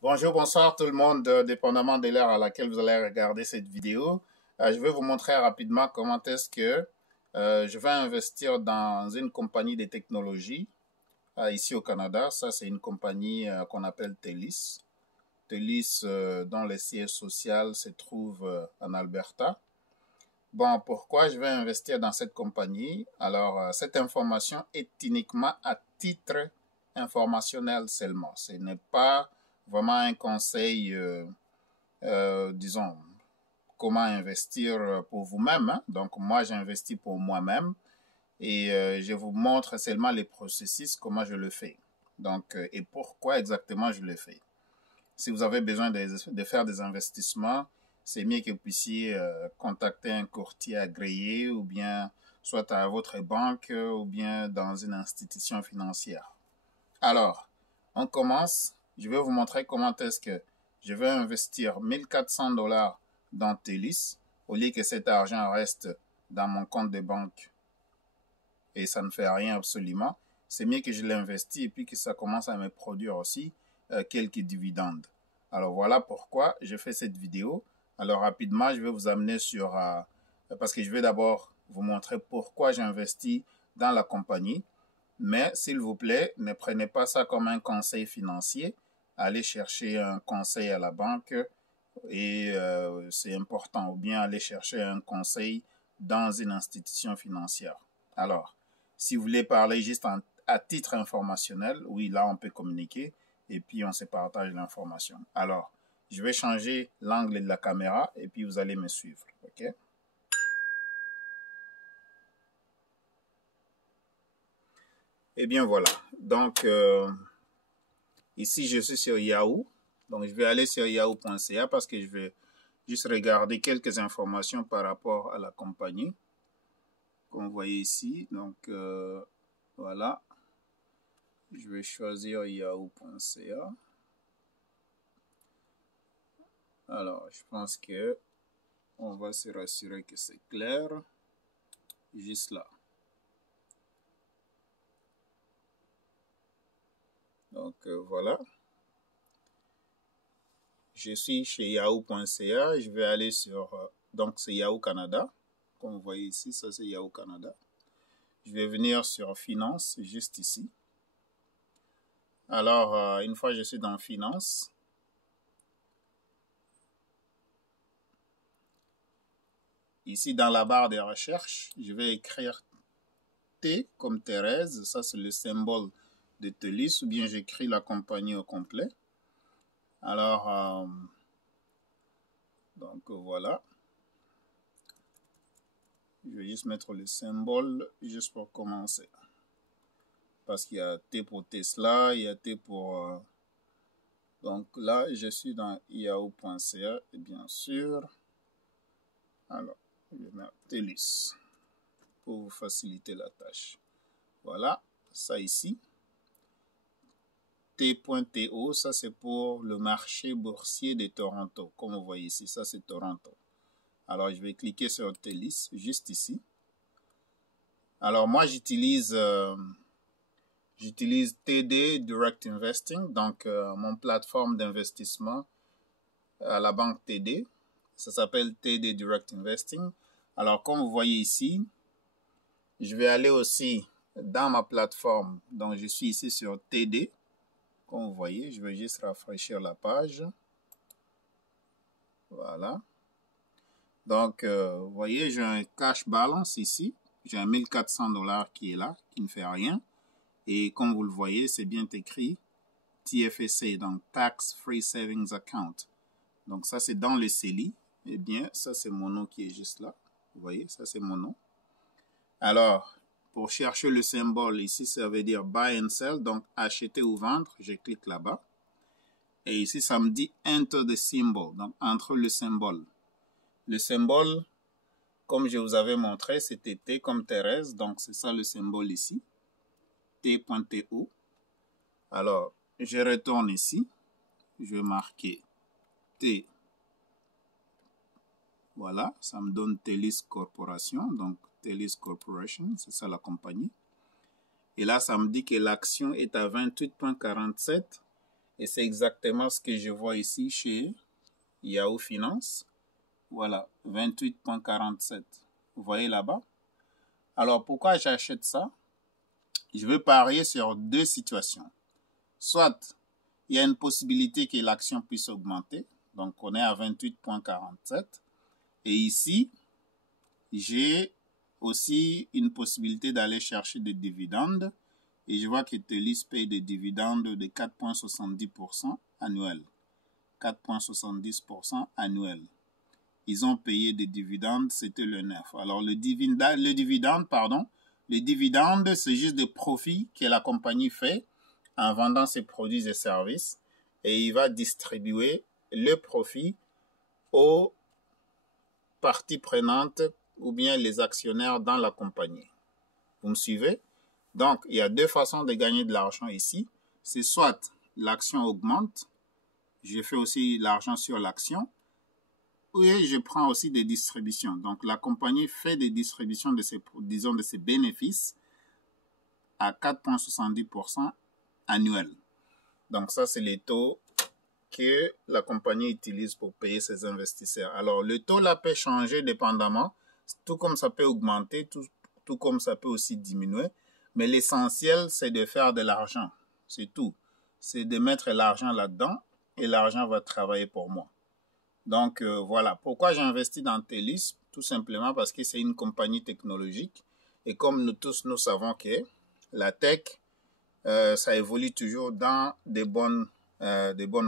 Bonjour, bonsoir tout le monde, dépendamment de l'heure à laquelle vous allez regarder cette vidéo. Je vais vous montrer rapidement comment est-ce que je vais investir dans une compagnie de technologie ici au Canada. Ça, c'est une compagnie qu'on appelle TELUS. TELUS, dont le siège social se trouve en Alberta. Bon, pourquoi je vais investir dans cette compagnie? Alors, cette information est uniquement à titre informationnel seulement. Ce n'est pas vraiment un conseil, disons, comment investir pour vous-même, hein. Donc, moi, j'investis pour moi-même et je vous montre seulement les processus, comment je le fais. Donc, et pourquoi exactement je le fais. Si vous avez besoin de faire des investissements, c'est mieux que vous puissiez contacter un courtier agréé ou bien soit à votre banque ou bien dans une institution financière. Alors, on commence. Je vais vous montrer comment est-ce que je vais investir 1400 dollars dans TELUS au lieu que cet argent reste dans mon compte de banque et ça ne fait rien absolument. C'est mieux que je l'investis et puis que ça commence à me produire aussi quelques dividendes. Alors voilà pourquoi je fais cette vidéo. Alors rapidement, je vais vous amener sur... parce que je vais d'abord vous montrer pourquoi j'investis dans la compagnie. Mais s'il vous plaît, ne prenez pas ça comme un conseil financier. Allez chercher un conseil à la banque et c'est important. Ou bien aller chercher un conseil dans une institution financière. Alors, si vous voulez parler juste à titre informationnel, oui, là, on peut communiquer et puis on se partage l'information. Alors, je vais changer l'angle de la caméra et puis vous allez me suivre, OK? Eh bien, voilà. Donc, ici, je suis sur Yahoo. Donc, je vais aller sur yahoo.ca parce que je vais juste regarder quelques informations par rapport à la compagnie. Comme vous voyez ici. Donc, voilà. Je vais choisir yahoo.ca. Alors, je pense que on va se rassurer que c'est clair. Juste là. Donc, voilà. Je suis chez yahoo.ca. Je vais aller sur... donc, c'est Yahoo Canada. Comme vous voyez ici, ça c'est Yahoo Canada. Je vais venir sur Finance, juste ici. Alors, une fois que je suis dans Finance, ici dans la barre de recherche, je vais écrire T comme Thérèse. Ça, c'est le symbole de TELUS, ou bien j'écris la compagnie au complet. Alors, donc voilà. Je vais juste mettre le symbole juste pour commencer. Parce qu'il y a T pour Tesla, il y a T pour... donc là, je suis dans yahoo.ca et bien sûr, alors, je vais mettre TELUS pour vous faciliter la tâche. Voilà, ça ici. T.to, ça c'est pour le marché boursier de Toronto. Comme vous voyez ici, ça c'est Toronto. Alors, je vais cliquer sur TELUS, juste ici. Alors, moi, j'utilise TD Direct Investing, donc mon plateforme d'investissement à la banque TD. Ça s'appelle TD Direct Investing. Alors, comme vous voyez ici, je vais aller aussi dans ma plateforme. Donc, je suis ici sur TD. Comme vous voyez, je vais juste rafraîchir la page. Voilà. Donc, vous voyez, j'ai un cash balance ici. J'ai un 1400 dollars qui est là, qui ne fait rien. Et comme vous le voyez, c'est bien écrit TFSA, donc Tax Free Savings Account. Donc, ça, c'est dans le CELI. Eh bien, ça, c'est mon nom qui est juste là. Vous voyez, ça, c'est mon nom. Alors, pour chercher le symbole, ici, ça veut dire Buy and Sell, donc acheter ou vendre. Je clique là-bas. Et ici, ça me dit Enter the symbol, donc entre le symbole. Le symbole, comme je vous avais montré, c'était T comme Thérèse, donc c'est ça le symbole ici. T.to. Alors, je retourne ici. Je vais marquer T. Voilà, ça me donne TELUS Corporation, donc TELUS Corporation, c'est ça la compagnie. Et là, ça me dit que l'action est à 28,47 Et c'est exactement ce que je vois ici chez Yahoo Finance. Voilà, 28,47. Vous voyez là-bas? Alors, pourquoi j'achète ça? Je veux parier sur deux situations. Soit, il y a une possibilité que l'action puisse augmenter. Donc, on est à 28,47. Et ici, j'ai aussi une possibilité d'aller chercher des dividendes. Et je vois que TELUS paye des dividendes de 4,70% annuels. 4,70% annuels. Ils ont payé des dividendes, c'était le 9. Alors, le dividende, c'est juste des profits que la compagnie fait en vendant ses produits et services. Et il va distribuer le profit aux parties prenantes ou bien les actionnaires dans la compagnie. Vous me suivez? Donc, il y a deux façons de gagner de l'argent ici. C'est soit l'action augmente, je fais aussi l'argent sur l'action, et je prends aussi des distributions. Donc, la compagnie fait des distributions de ses bénéfices à 4,70% annuels. Donc, ça, c'est les taux que la compagnie utilise pour payer ses investisseurs. Alors, le taux là peut changer dépendamment, tout comme ça peut augmenter, tout comme ça peut aussi diminuer. Mais l'essentiel, c'est de faire de l'argent. C'est tout. C'est de mettre l'argent là-dedans et l'argent va travailler pour moi. Donc, voilà. Pourquoi j'ai investi dans TELUS? Tout simplement parce que c'est une compagnie technologique. Et comme nous tous, nous savons que la tech, ça évolue toujours dans des bonnes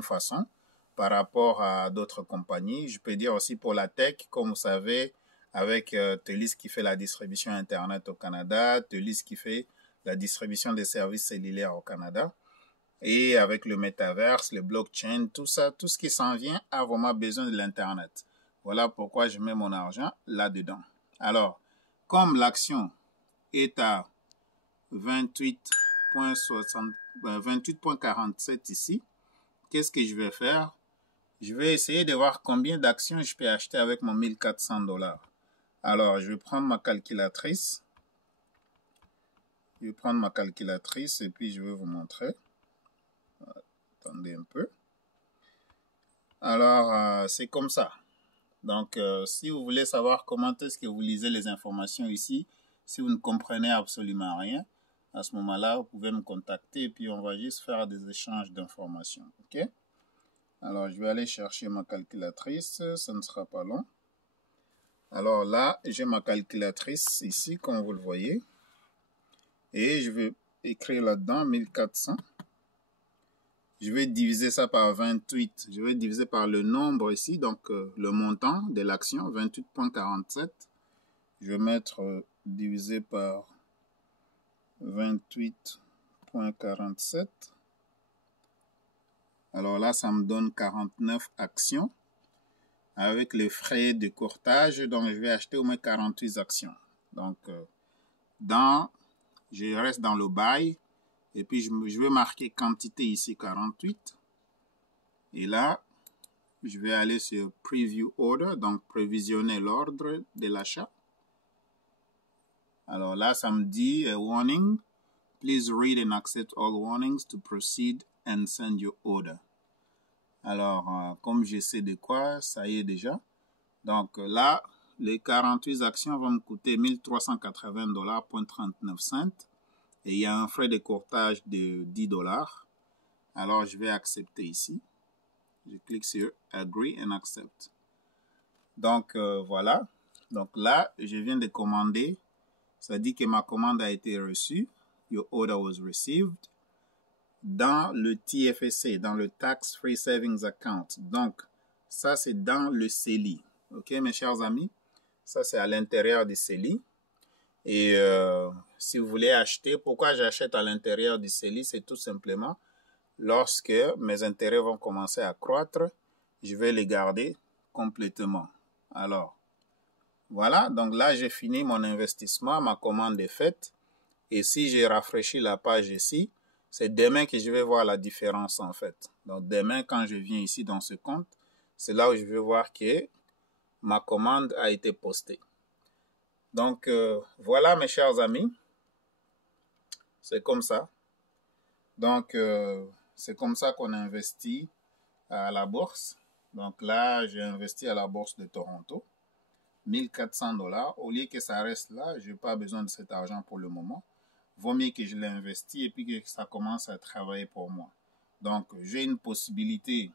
façons par rapport à d'autres compagnies. Je peux dire aussi pour la tech, comme vous savez, avec TELUS qui fait la distribution Internet au Canada, TELUS qui fait la distribution des services cellulaires au Canada. Et avec le métaverse, le blockchain, tout ça, tout ce qui s'en vient a vraiment besoin de l'Internet. Voilà pourquoi je mets mon argent là-dedans. Alors, comme l'action est à 28,47 ici, qu'est-ce que je vais faire? Je vais essayer de voir combien d'actions je peux acheter avec mon 1400 $. Alors, je vais prendre ma calculatrice. Je vais prendre ma calculatrice et puis je vais vous montrer. Attendez un peu. Alors, c'est comme ça. Donc, si vous voulez savoir comment est-ce que vous lisez les informations ici, si vous ne comprenez absolument rien, à ce moment-là, vous pouvez me contacter et puis on va juste faire des échanges d'informations. OK? Alors, je vais aller chercher ma calculatrice. Ça ne sera pas long. Alors là, j'ai ma calculatrice ici, comme vous le voyez. Et je vais écrire là-dedans 1400. Je vais diviser ça par 28. Je vais diviser par le nombre ici, donc le montant de l'action, 28,47. Je vais mettre divisé par 28,47. Alors là, ça me donne 49 actions. Avec les frais de courtage, donc je vais acheter au moins 48 actions. Donc, je reste dans le buy. Et puis, je vais marquer quantité ici, 48. Et là, je vais aller sur Preview Order, donc prévisionner l'ordre de l'achat. Alors là, ça me dit Warning. Please read and accept all warnings to proceed and send your order. Alors, comme je sais de quoi, ça y est déjà. Donc là, les 48 actions vont me coûter 1380,39 $. Et il y a un frais de courtage de 10 $. Alors, je vais accepter ici. Je clique sur Agree and Accept. Donc, voilà. Donc là, je viens de commander. Ça dit que ma commande a été reçue. Your order was received. Dans le TFSA, dans le Tax Free Savings Account. Donc, ça, c'est dans le CELI. OK, mes chers amis? Ça, c'est à l'intérieur du CELI. Et si vous voulez acheter, pourquoi j'achète à l'intérieur du CELI? C'est tout simplement lorsque mes intérêts vont commencer à croître, je vais les garder complètement. Alors, voilà. Donc là, j'ai fini mon investissement. Ma commande est faite. Et si j'ai rafraîchi la page ici, c'est demain que je vais voir la différence en fait. Donc demain, quand je viens ici dans ce compte, c'est là où je vais voir que ma commande a été postée. Donc, voilà mes chers amis. C'est comme ça. Donc, c'est comme ça qu'on investit à la bourse. Donc là, j'ai investi à la bourse de Toronto, 1400 $. Au lieu que ça reste là, je n'ai pas besoin de cet argent pour le moment. Vaut mieux que je l'investisse et puis que ça commence à travailler pour moi. Donc, j'ai une possibilité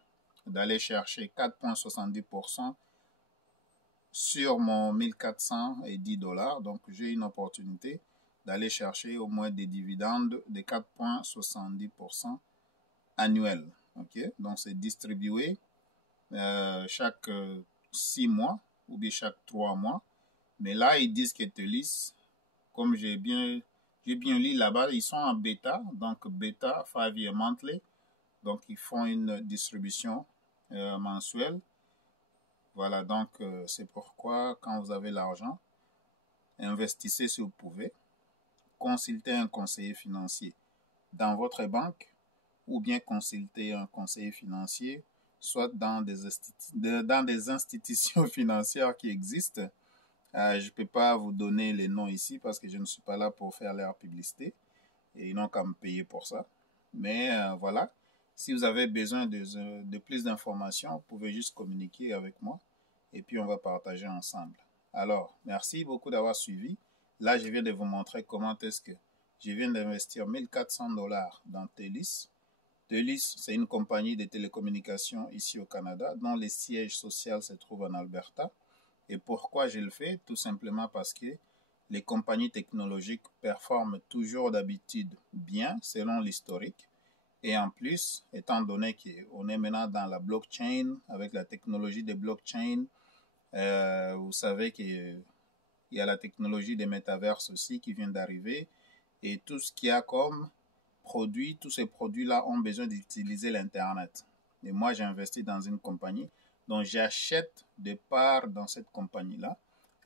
d'aller chercher 4,70% sur mon 1410 $. Donc, j'ai une opportunité d'aller chercher au moins des dividendes de 4,70% annuels. Okay? Donc, c'est distribué chaque 6 mois ou bien chaque 3 mois. Mais là, ils disent que Telis, comme j'ai bien lu là-bas, ils sont en bêta. Donc, bêta 5-year monthly. Donc, ils font une distribution mensuelle. Voilà, donc c'est pourquoi quand vous avez l'argent, investissez si vous pouvez. Consultez un conseiller financier dans votre banque ou bien consultez un conseiller financier, soit dans des institutions financières qui existent. Je ne peux pas vous donner les noms ici parce que je ne suis pas là pour faire leur publicité et ils n'ont qu'à me payer pour ça. Mais voilà, si vous avez besoin de plus d'informations, vous pouvez juste communiquer avec moi et puis on va partager ensemble. Alors, merci beaucoup d'avoir suivi. Là, je viens de vous montrer comment est-ce que je viens d'investir 1400 $ dans Telis. Telis, c'est une compagnie de télécommunications ici au Canada dont le siège social se trouve en Alberta. Et pourquoi je le fais? Tout simplement parce que les compagnies technologiques performent toujours d'habitude bien selon l'historique. Et en plus, étant donné qu'on est maintenant dans la blockchain, avec la technologie des blockchains, vous savez qu'il y a la technologie des métaverses aussi qui vient d'arriver. Et tout ce qu'il y a comme produit, tous ces produits-là ont besoin d'utiliser l'Internet. Et moi, j'ai investi dans une compagnie, donc j'achète des parts dans cette compagnie-là.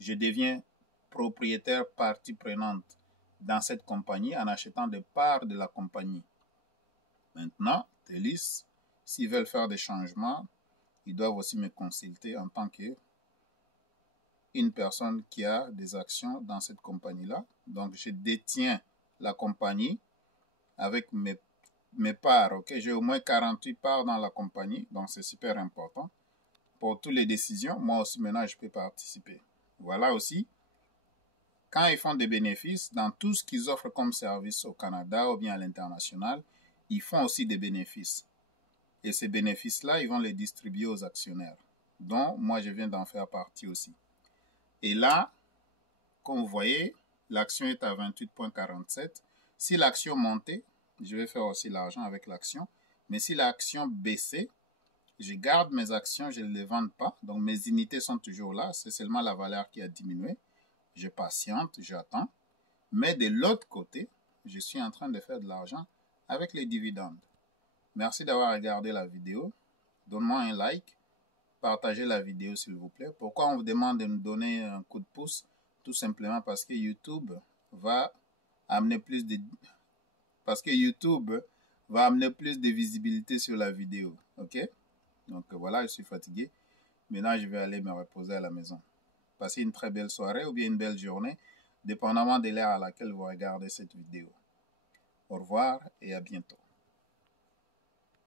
Je deviens propriétaire partie prenante dans cette compagnie en achetant des parts de la compagnie. Maintenant, Telis, s'ils veulent faire des changements, ils doivent aussi me consulter en tant qu'une personne qui a des actions dans cette compagnie-là. Donc, je détiens la compagnie avec mes parts. Okay? J'ai au moins 48 parts dans la compagnie, donc c'est super important. Pour toutes les décisions, moi aussi maintenant, je peux participer. Voilà aussi, quand ils font des bénéfices, dans tout ce qu'ils offrent comme service au Canada ou bien à l'international, ils font aussi des bénéfices. Et ces bénéfices-là, ils vont les distribuer aux actionnaires. Donc, moi, je viens d'en faire partie aussi. Et là, comme vous voyez, l'action est à 28,47. Si l'action montait, je vais faire aussi l'argent avec l'action. Mais si l'action baissait, je garde mes actions, je ne les vends pas. Donc, mes unités sont toujours là. C'est seulement la valeur qui a diminué. Je patiente, j'attends. Mais de l'autre côté, je suis en train de faire de l'argent avec les dividendes. Merci d'avoir regardé la vidéo. Donne-moi un like. Partagez la vidéo s'il vous plaît. Pourquoi on vous demande de nous donner un coup de pouce? Tout simplement parce que YouTube va amener plus de visibilité sur la vidéo. Ok? Donc voilà, je suis fatigué. Maintenant, je vais aller me reposer à la maison. Passez une très belle soirée ou bien une belle journée, dépendamment de l'heure à laquelle vous regardez cette vidéo. Au revoir et à bientôt.